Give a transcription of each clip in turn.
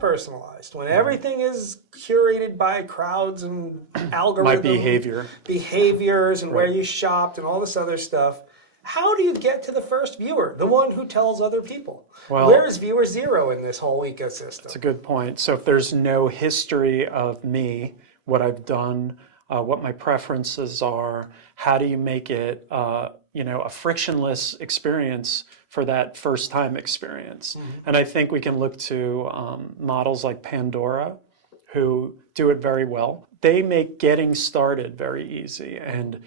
personalized, when everything is curated by crowds and algorithms, My behaviors and Right. where you shopped and all this other stuff, how do you get to the first viewer, the one who tells other people? Well, Where is viewer zero in this whole ecosystem? That's a good point. So if there's no history of me, what I've done, what my preferences are, how do you make it, a frictionless experience for that first time experience? And I think we can look to models like Pandora, who do it very well. They make getting started very easy, and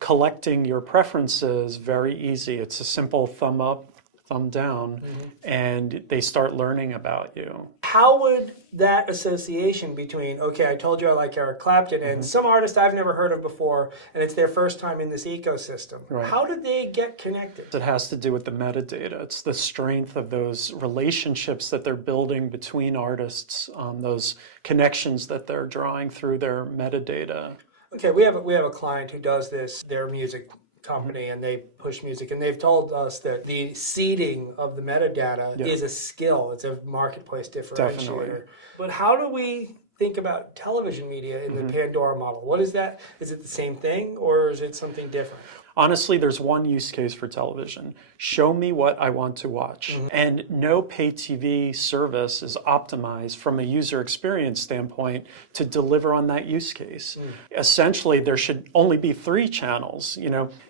collecting your preferences very easy. It's a simple thumb up, thumb down, and they start learning about you. How would that association between, okay, I told you I like Eric Clapton, and some artist I've never heard of before, and it's their first time in this ecosystem, Right. how did they get connected? It has to do with the metadata. It's the strength of those relationships that they're building between artists, those connections that they're drawing through their metadata. Okay, we have a client who does this, their music company, and they push music, and they've told us that the seeding of the metadata is a skill. It's a marketplace differentiator. Definitely. But how do we think about television media in the Pandora model? What is that? Is it the same thing, or is it something different? Honestly, there's one use case for television. Show me what I want to watch. And no pay TV service is optimized from a user experience standpoint to deliver on that use case. Essentially, there should only be 3 channels.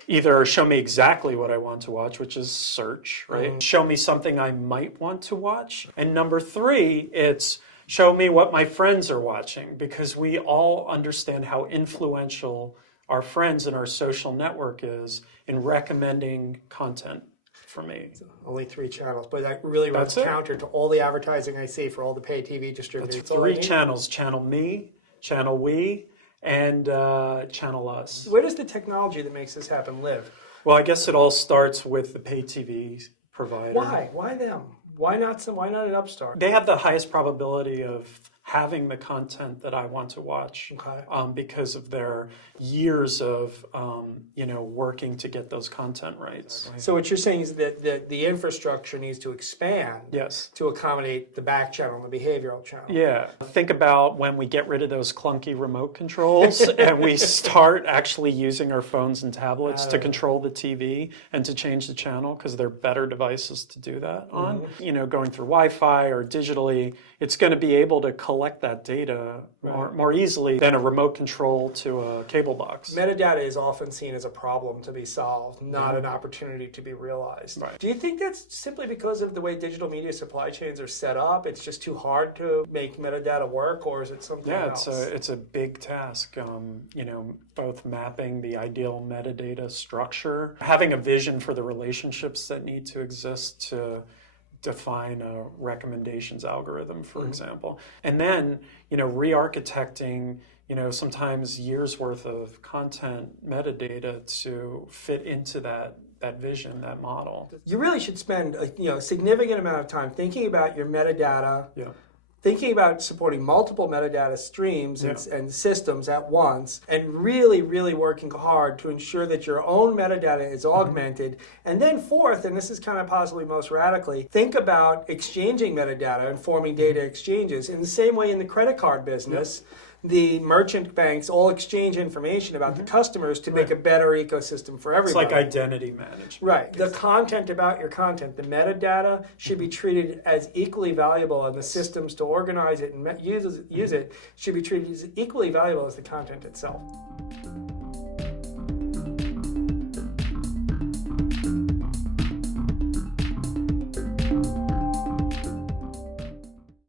Either show me exactly what I want to watch, which is search, right? Show me something I might want to watch. And number 3, it's show me what my friends are watching, because we all understand how influential our friends and our social network is in recommending content for me. Only 3 channels, but that really runs counter to all the advertising I see for all the pay TV distributors. That's 3 channels: channel me, channel we, and channel us. Where does the technology that makes this happen live? Well, I guess it all starts with the pay TV provider. Why? Why them? Why not an upstart? They have the highest probability of having the content that I want to watch, because of their years of working to get those content rights. So what you're saying is that the infrastructure needs to expand to accommodate the back channel and the behavioral channel. Yeah. Think about when we get rid of those clunky remote controls and we start actually using our phones and tablets to control the TV and to change the channel, because they're better devices to do that on. Going through Wi-Fi or digitally, it's going to be able to collect that data more easily than a remote control to a cable box. Metadata is often seen as a problem to be solved, not an opportunity to be realized. Right. Do you think that's simply because of the way digital media supply chains are set up? It's just too hard to make metadata work, or is it something else? It's a big task. Both mapping the ideal metadata structure, having a vision for the relationships that need to exist to define a recommendations algorithm, for example. And then, re-architecting, sometimes years worth of content metadata to fit into that vision, that model. You really should spend a significant amount of time thinking about your metadata, thinking about supporting multiple metadata streams and systems at once, and really, really working hard to ensure that your own metadata is augmented. And then fourth, and this is kind of possibly most radically, think about exchanging metadata and forming data exchanges. In the same way in the credit card business, the merchant banks all exchange information about the customers to make a better ecosystem for everybody. It's like identity management. Right. The content about your content, the metadata, should be treated as equally valuable, and the systems to organize it and use it should be treated as equally valuable as the content itself.